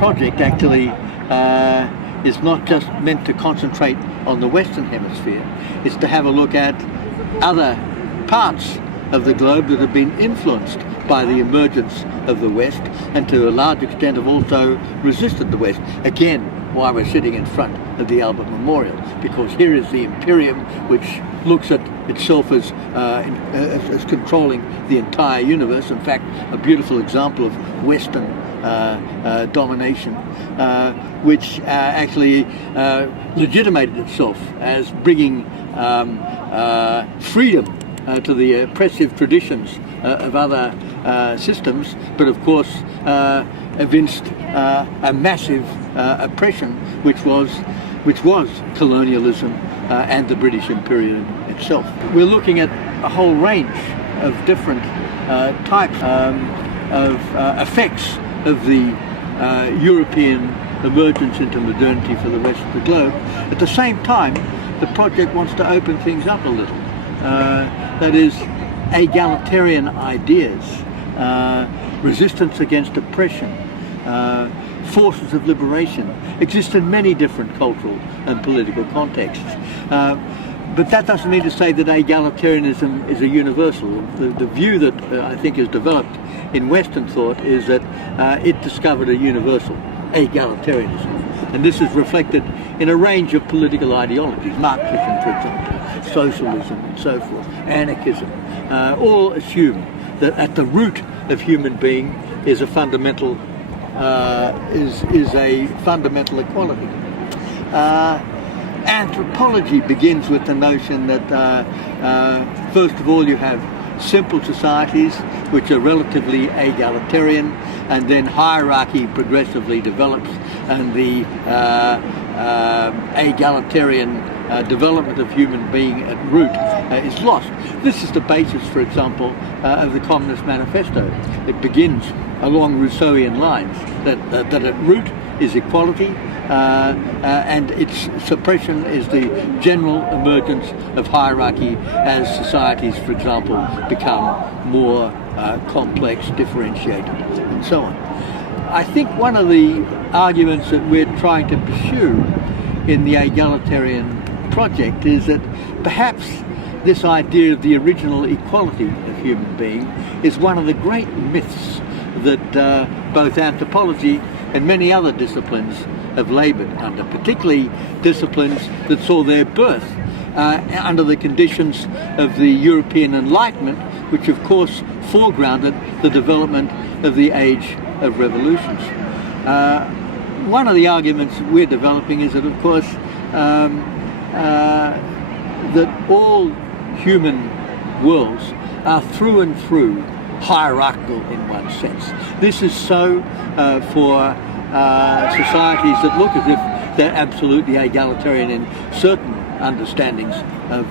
project actually is not just meant to concentrate on the Western Hemisphere. It's to have a look at other parts of the globe that have been influenced by the emergence of the West, and to a large extent have also resisted the West. Again, why we're sitting in front of the Albert Memorial, because here is the Imperium, which looks at itself as controlling the entire universe. In fact, a beautiful example of Western domination, which actually legitimated itself as bringing freedom to the oppressive traditions of other systems, but of course evinced a massive oppression, which was colonialism and the British Imperium itself. We're looking at a whole range of different types of effects of the European emergence into modernity for the rest of the globe. At the same time, the project wants to open things up a little. That is, egalitarian ideas, resistance against oppression, forces of liberation exist in many different cultural and political contexts. But that doesn't mean to say that egalitarianism is a universal. The view that I think is developed in Western thought is that it discovered a universal egalitarianism. And this is reflected in a range of political ideologies, Marxism, for example, socialism and so forth, anarchism, all assume that at the root of human being is a fundamental equality. Anthropology begins with the notion that first of all you have simple societies which are relatively egalitarian, and then hierarchy progressively develops, and the egalitarian development of human being at root is lost. This is the basis, for example, of the Communist Manifesto. It begins along Rousseauian lines, that at root is equality, and its suppression is the general emergence of hierarchy as societies, for example, become more complex, differentiated, and so on. I think one of the arguments that we're trying to pursue in the egalitarian project is that perhaps this idea of the original equality of human being is one of the great myths that both anthropology and many other disciplines have laboured under, particularly disciplines that saw their birth under the conditions of the European Enlightenment, which of course foregrounded the development of the age of revolutions. One of the arguments we're developing is that, of course, that all human worlds are through and through hierarchical in one sense. This is so for societies that look as if they're absolutely egalitarian in certain understandings of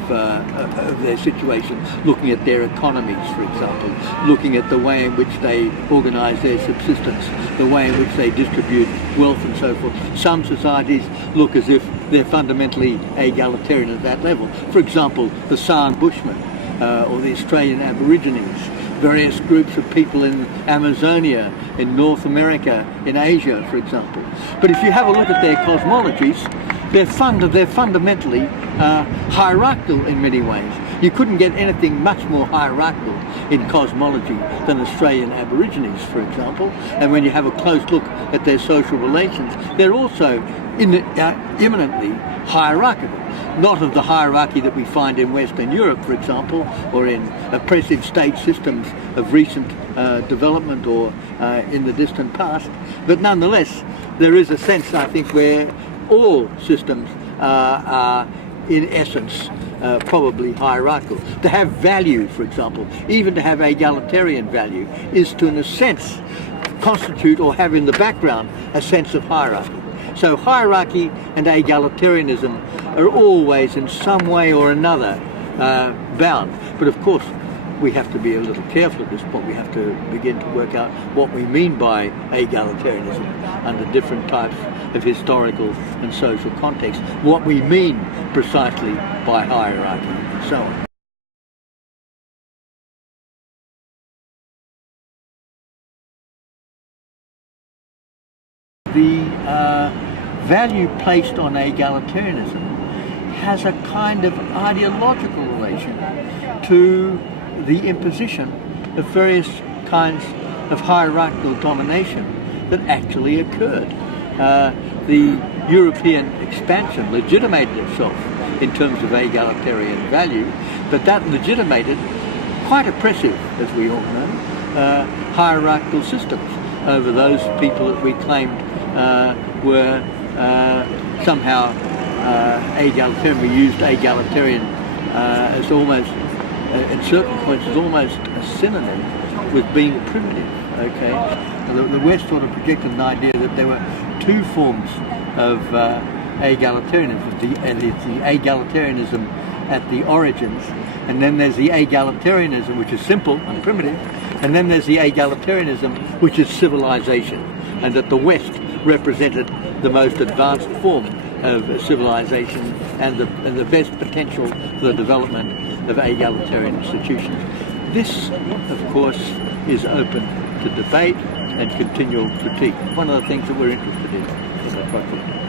their situation, looking at their economies, for example, looking at the way in which they organise their subsistence, the way in which they distribute wealth and so forth. Some societies look as if they're fundamentally egalitarian at that level. For example, the San bushmen or the Australian aborigines, various groups of people in Amazonia, in North America, in Asia, for example. But if you have a look at their cosmologies, they're fundamentally hierarchical in many ways. You couldn't get anything much more hierarchical in cosmology than Australian aborigines, for example. And when you have a close look at their social relations, they're also imminently hierarchical. Not of the hierarchy that we find in Western Europe, for example, or in oppressive state systems of recent development or in the distant past. But nonetheless, there is a sense, I think, where all systems are in essence probably hierarchical. To have value, for example, even to have egalitarian value, is to, in a sense, constitute or have in the background a sense of hierarchy. So hierarchy and egalitarianism are always in some way or another bound. But of course, we have to be a little careful at this point. We have to begin to work out what we mean by egalitarianism under different types of historical and social contexts, what we mean precisely by hierarchy and so on. the value placed on egalitarianism has a kind of ideological relation to the imposition of various kinds of hierarchical domination that actually occurred. The European expansion legitimated itself in terms of egalitarian value, but that legitimated quite oppressive, as we all know, hierarchical systems over those people that we claimed were somehow egalitarian. We used egalitarian as almost, at certain points, as almost a synonym with being primitive. Okay, the West sort of projected an idea that there were two forms of egalitarianism. And it's the egalitarianism at the origins, and then there's the egalitarianism which is simple and primitive, and then there's the egalitarianism which is civilization, and that the West represented the most advanced form of civilization and the best potential for the development of egalitarian institutions. This, of course, is open to debate and continual critique. One of the things that we're interested in the project.